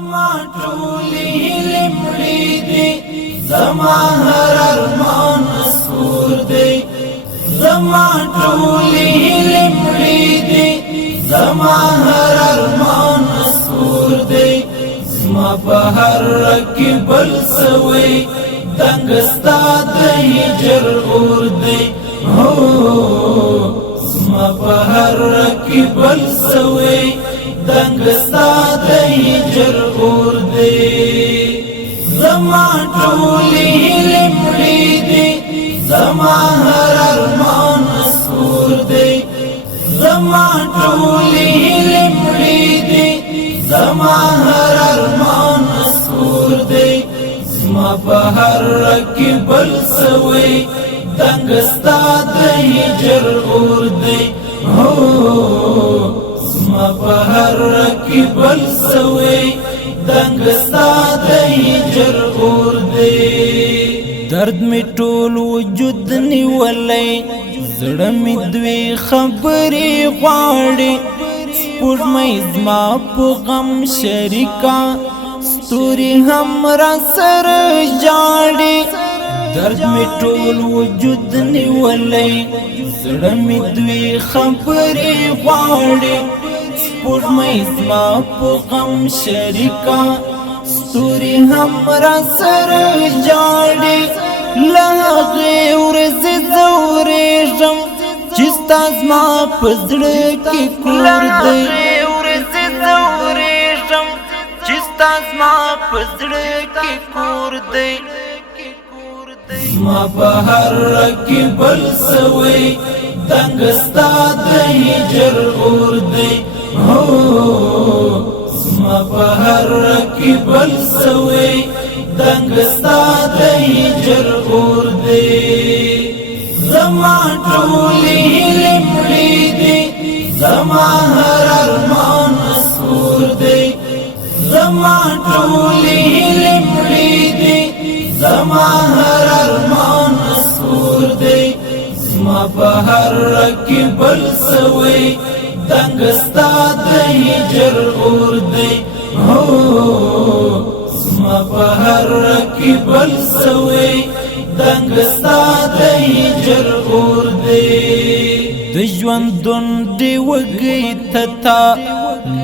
زما ټولې هیلې مړې دي زما هر ارمان سور دی زما ټولې هیلې مړې دي زما هر ارمان سور دی زما په هر کې بل سوي دنګ ستا د هجر اور دی هو زما په هر کې بل سوي دنګ ستا د هجر اور دی زما ټولې هیلې مړې دي زما هر ارمان سور دی زما ټولې هیلې مړې دي زما هر ارمان سور دی زما په هر کې بل سوي دنګ ستا د هجر اور دی هو زما په هر کې بل سوي دنګ ستا د هجر اور دی درد می ټول وجود نیولای زړه می دوی خبرې غواړي سپوږمۍ زما په غم شریکا ستوري هم را سره جاړي درد می ټول وجود نیولای زړه می دوی خبرې غواړي سپوږمۍ زما په غم شریکا ستوري هم را سره جاړي له هغې ورځې زه وریږم چې ستا زما په زړه کې کور دی زما په هر کې بل سوي دنګ ستا د هجر اور دی هو زما په هر کې بل سوي دنګ ستا د هجر اور دی زما ټولې هیلې مړې دي زما هر ارمان سور دی زما ټولې هیلې مړې دي زما هر ارمان سور دی زما په هر کې بل سوي دنګ ستا د هجر اور دی هو زما په هر کې بل سوي دنګ ستا د هجر اور دی د ژوندون دی وږی تتا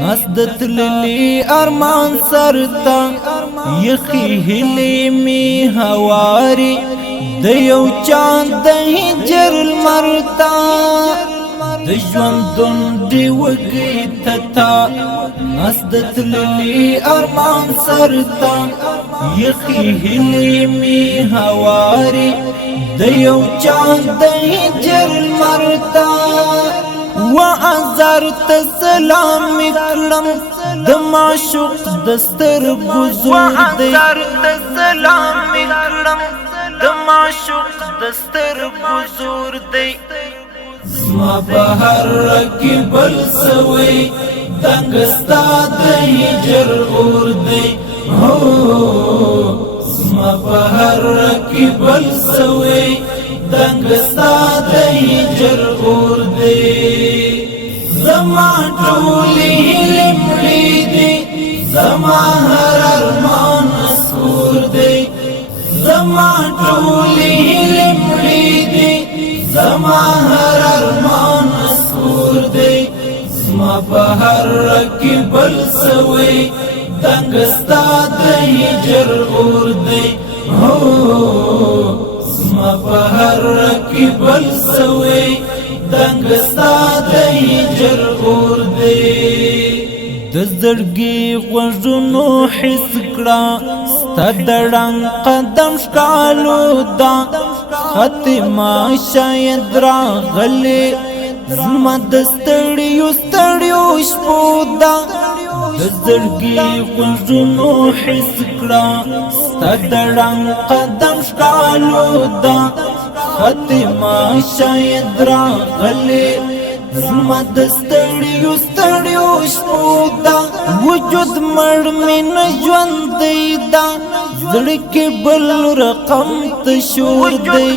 نس د تللی ارمان سرتا یخی هیلې می هواري د یو چاند د هجر المرتا د ژوندون دی وږی تتا نس د تللی ارمان سرتا یخی هیلې می هواري د یو چاند د هجر المرتا وعذر تسلام کړم د معشوق دستر گزور دی زما په هر کې بل سوي دنګ ستا د هجر اور دی هو زما په هر کې بل سوي دنګ ستا د هجر اور دی زما ټولې هیلې مړې دي زما هر ارمان سور دی زما ټولې هیلې مړې دي زما هر ارمان سور دی زما په هر کې بل سوي دنګ ستا د هجر اور دی هو زما په هر کې بل سوي دنګ ستا د هجر اور دی د زړګي غوږونو حس کړه ستا د ړنګ قدم ښکالو دا ختمه شاید راغلې زما د ستړیو شپو دا د زړګي غوږونو حس کړه ستا د ړنګ قدم ښکالو دا ختمه شاید راغلې زما د ستړیو شپو دا وجود مړ مې نه ژوندی دا زړه کې بل رقم ته شور دی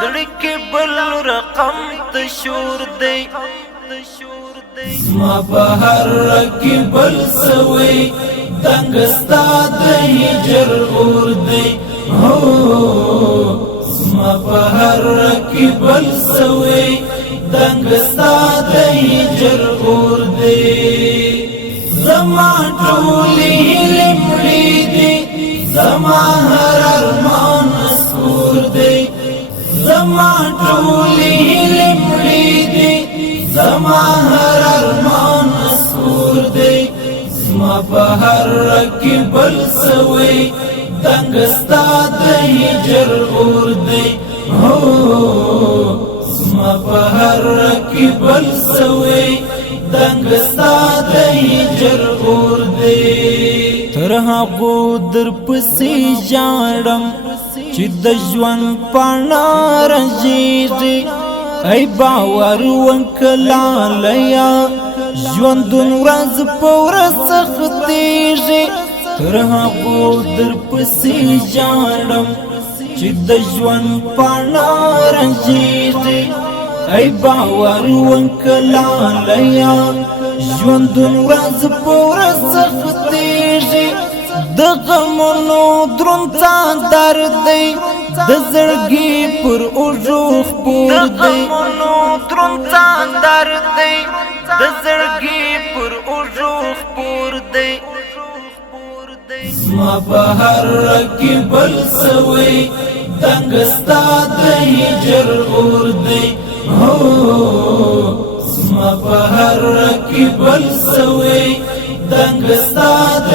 زړه کې بل رقم ته شور دی زما په هر کې بل سوي دنګ ستا د هجر اور دی هو زما په هر کې بل سوي دنګ ستا د هجر اور دی زما ټولې لمړې دي زما هر ارمان مسکور دی زما ټولې لمړې دي زما هر ارمان مسکور دی زما په هر کې بل سوي دنګ ستا د هجر اور دی هو زما په هر کې بل سوي دنګ ستا د هجر اور دی تر هغو در پسې ژاړم چې د ژوند پاڼه رژېږي ای باور وکړه لیا ژوندون ورځ په ورځ سختېږي تر هغو در پسې ژاړم چې د ژوند پاڼه رژېږي ای باور وکړه لیا ژوندون ورځ په ورځ سختېږي د غمونو دروند درد دی د زړګي پر اوږو خپور دی د غمونو دروند درد دی د زړګي پر اوږو خپور دی زما په هر کې بل سوي دنګ ستا د هجر اور دی هو زما په هر کې بل سوي دنګ ستا د